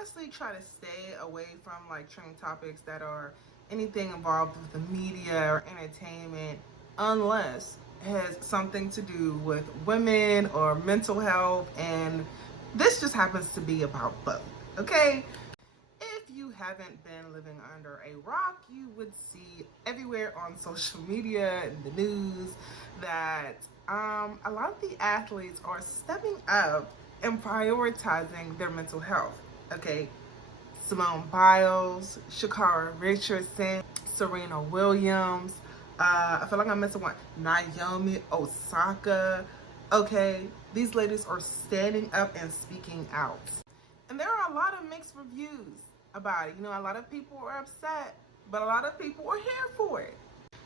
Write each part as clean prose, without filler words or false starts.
honestly try to stay away from like trending topics that are anything involved with the media or entertainment unless it has something to do with women or mental health, and this just happens to be about both, okay? If you haven't been living under a rock, you would see everywhere on social media and the news that a lot of the athletes are stepping up and prioritizing their mental health. Okay, Simone Biles, Shakara Richardson, Serena Williams. I feel like I'm missing one. Naomi Osaka. Okay, these ladies are standing up and speaking out. And there are a lot of mixed reviews about it. You know, a lot of people are upset, but a lot of people are here for it.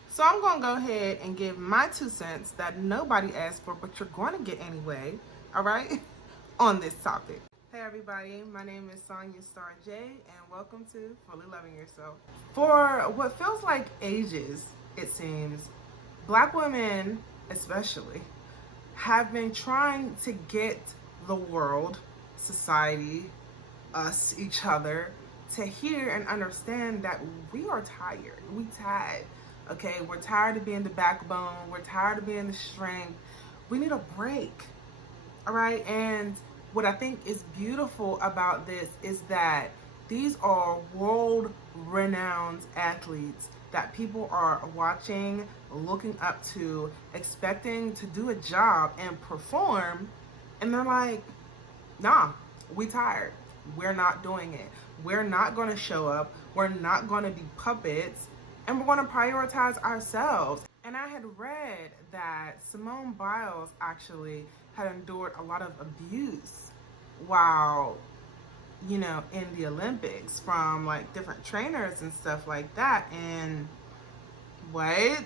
So I'm going to go ahead and give my 2 cents that nobody asked for, but you're going to get anyway, all right, on this topic. Hey everybody, my name is Sonia Star J, and welcome to Fully Loving Yourself. For what feels like ages, it seems, Black women especially have been trying to get the world, society, us, each other, to hear and understand that we are tired. We tired, okay? We're tired of being the backbone. We're tired of being the strength. We need a break, all right? And what I think is beautiful about this is that these are world-renowned athletes that people are watching, looking up to, expecting to do a job and perform, and they're like, nah, we tired. We're not doing it. We're not going to show up. We're not going to be puppets, and we're going to prioritize ourselves. And I had read that Simone Biles actually had endured a lot of abuse while, you know, in the Olympics from like different trainers and stuff like that. And what?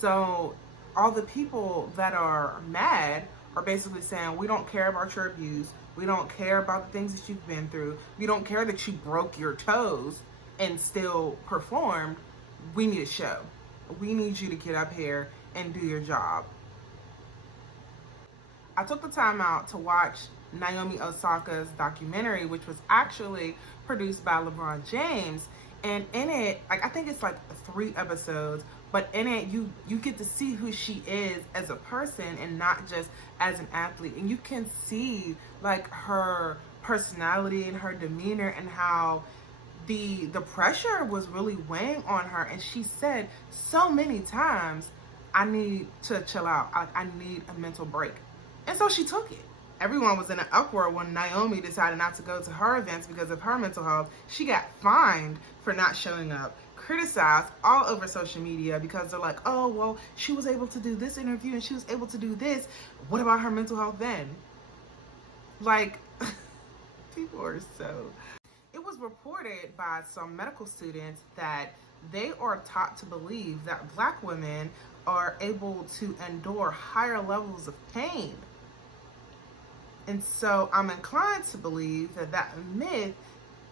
So all the people that are mad are basically saying, we don't care about your abuse. We don't care about the things that you've been through. We don't care that you broke your toes and still performed. We need a show. We need you to get up here and do your job. I took the time out to watch Naomi Osaka's documentary, which was actually produced by LeBron James. And in it, like I think it's like 3 episodes, but in it you get to see who she is as a person and not just as an athlete. And you can see like her personality and her demeanor and how the pressure was really weighing on her. And she said so many times, I need to chill out. I need a mental break. And so she took it. Everyone was in an uproar when Naomi decided not to go to her events because of her mental health. She got fined for not showing up, criticized all over social media because they're like, oh, well, she was able to do this interview and she was able to do this. What about her mental health then? Like, people are so... It was reported by some medical students that they are taught to believe that Black women are able to endure higher levels of pain. And so I'm inclined to believe that that myth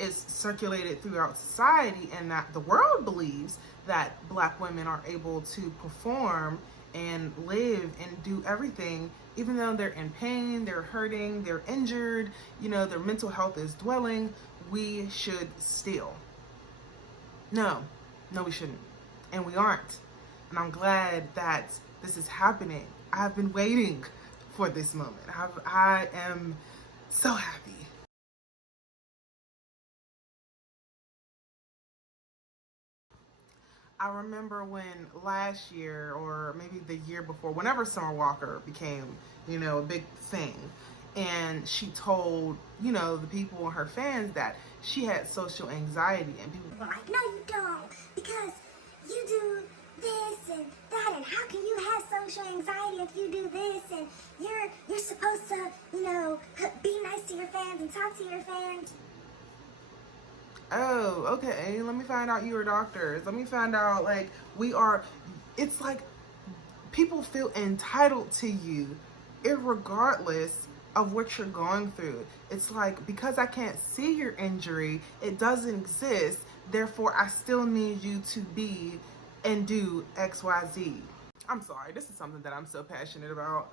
is circulated throughout society, and that the world believes that Black women are able to perform and live and do everything, even though they're in pain, they're hurting, they're injured, you know, their mental health is dwelling. We should still. No, we shouldn't. And we aren't. And I'm glad that this is happening. I've been waiting for this moment. I am so happy. I remember when last year, or maybe the year before, whenever Summer Walker became, you know, a big thing, and she told, you know, the people and her fans that she had social anxiety, and people were like, no, you don't, because you do this and that, and how can you have social anxiety if you do this, and you're supposed to, you know, be nice to your fans and talk to your fans. Oh, okay, let me find out you are doctors. Let me find out, like, it's like people feel entitled to you irregardless of what you're going through. It's like, because I can't see your injury, it doesn't exist, therefore I still need you to be and do XYZ. I'm sorry, this is something that I'm so passionate about.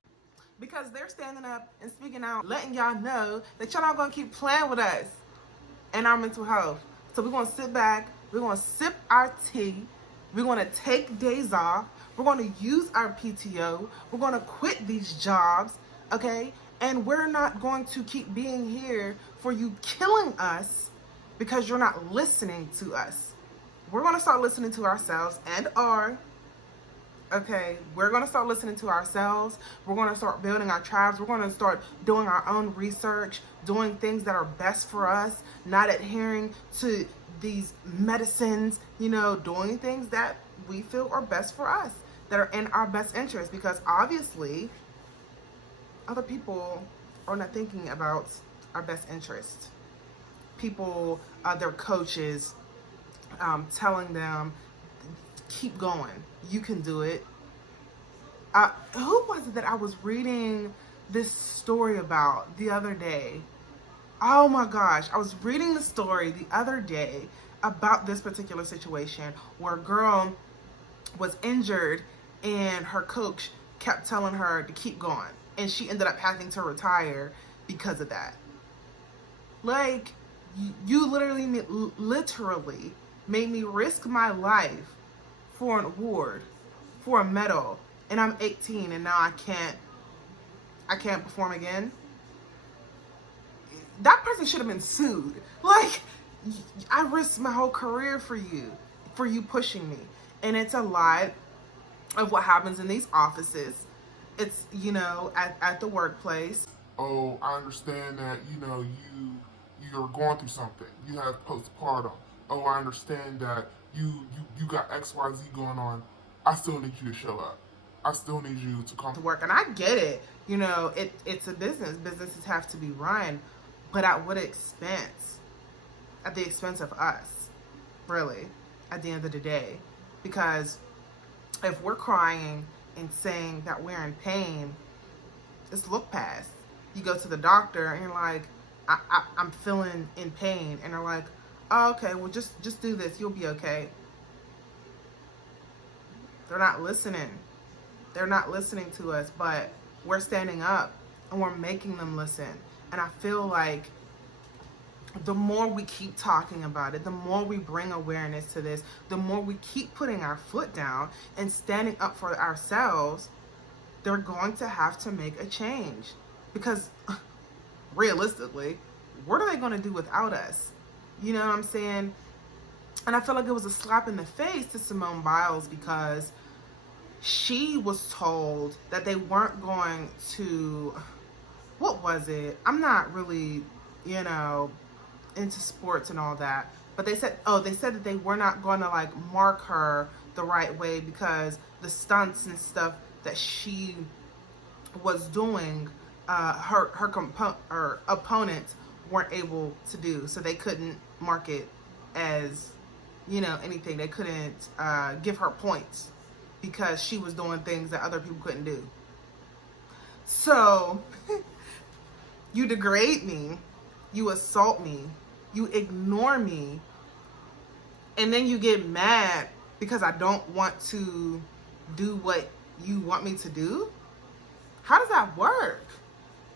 Because they're standing up and speaking out, letting y'all know that y'all not gonna keep playing with us. and our mental health. So we're going to sit back, we're going to sip our tea, we're going to take days off, we're going to use our PTO, we're going to quit these jobs, okay? And we're not going to keep being here for you killing us because you're not listening to us. We're going to start listening to ourselves and okay, we're going to start listening to ourselves. We're going to start building our tribes. We're going to start doing our own research, doing things that are best for us, not adhering to these medicines, doing things that we feel are best for us, that are in our best interest, because obviously other people are not thinking about our best interest. People, their coaches, telling them, keep going, you can do it. Who was it that I was reading this story about the other day? Oh my gosh, I was reading the story the other day about this particular situation where a girl was injured and her coach kept telling her to keep going, and she ended up having to retire because of that. Like, you literally made me risk my life for an award, for a medal, and I'm 18 and now I can't perform again. That person should have been sued. Like, I risked my whole career for you pushing me. And it's a lot of what happens in these offices. It's, at the workplace. Oh, I understand that, you're going through something. You have postpartum. Oh, I understand that you got XYZ going on. I still need you to show up. I still need you to come to work. And I get it. It's a business. Businesses have to be run. But at what expense? At the expense of us, really, at the end of the day. Because if we're crying and saying that we're in pain, it's look past. You go to the doctor and you're like, I'm feeling in pain. And they're like, oh, okay, well, just do this. You'll be okay. They're not listening. They're not listening to us, but we're standing up and we're making them listen. And I feel like the more we keep talking about it, the more we bring awareness to this, the more we keep putting our foot down and standing up for ourselves, they're going to have to make a change. Because realistically, what are they going to do without us? You know what I'm saying? And I feel like it was a slap in the face to Simone Biles, because she was told that they weren't going to, what was it? I'm not really, into sports and all that. But they said that they were not going to mark her the right way because the stunts and stuff that she was doing, her opponents weren't able to do. So they couldn't mark it as, anything. They couldn't give her points because she was doing things that other people couldn't do. So you degrade me, you assault me, you ignore me, and then you get mad because I don't want to do what you want me to do? How does that work?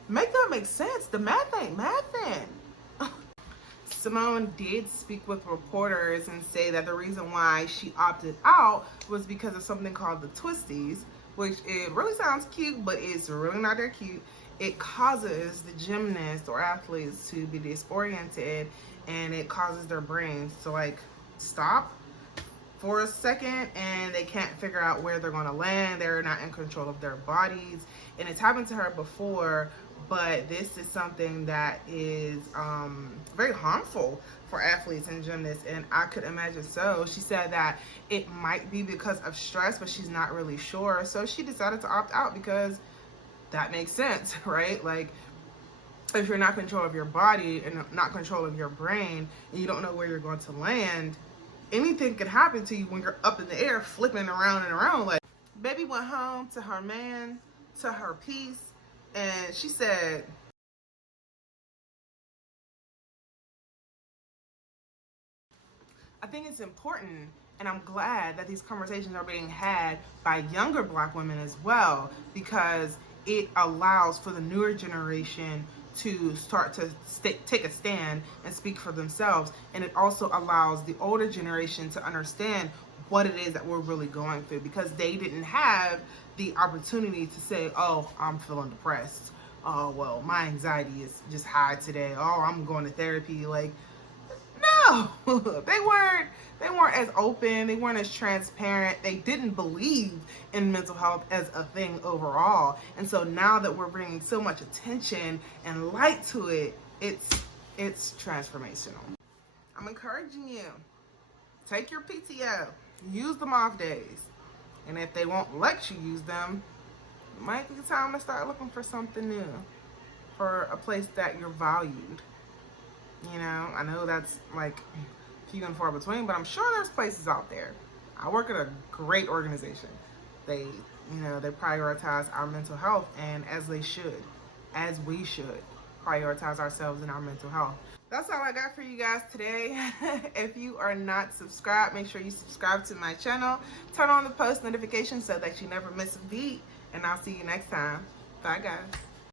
Make that make sense. The math ain't math then. Simone did speak with reporters and say that the reason why she opted out was because of something called the twisties, which it really sounds cute, but it's really not that cute. It causes the gymnasts or athletes to be disoriented, and it causes their brains to stop for a second, and they can't figure out where they're going to land. They're not in control of their bodies, and it's happened to her before. But this is something that is very harmful for athletes and gymnasts, and I could imagine so. She said that it might be because of stress, but she's not really sure. So she decided to opt out because that makes sense, right? Like, if you're not in control of your body and not control of your brain, and you don't know where you're going to land, anything could happen to you when you're up in the air, flipping around and around. Like, baby went home to her man, to her peace. And she said, I think it's important, and I'm glad that these conversations are being had by younger Black women as well, because it allows for the newer generation to start to take a stand and speak for themselves. And it also allows the older generation to understand what it is that we're really going through, because they didn't have the opportunity to say, oh, I'm feeling depressed. Oh, well, my anxiety is just high today. Oh, I'm going to therapy. Like, no, they weren't as open. They weren't as transparent. They didn't believe in mental health as a thing overall. And so now that we're bringing so much attention and light to it, it's transformational. I'm encouraging you, take your PTO, use them off days. And if they won't let you use them, it might be time to start looking for something new, for a place that you're valued. You know, I know that's like few and far between, but I'm sure there's places out there. I work at a great organization. They prioritize our mental health, and as we should prioritize ourselves and our mental health. That's all I got for you guys today. If you are not subscribed, make sure you subscribe to my channel. Turn on the post notifications so that you never miss a beat. And I'll see you next time. Bye, guys.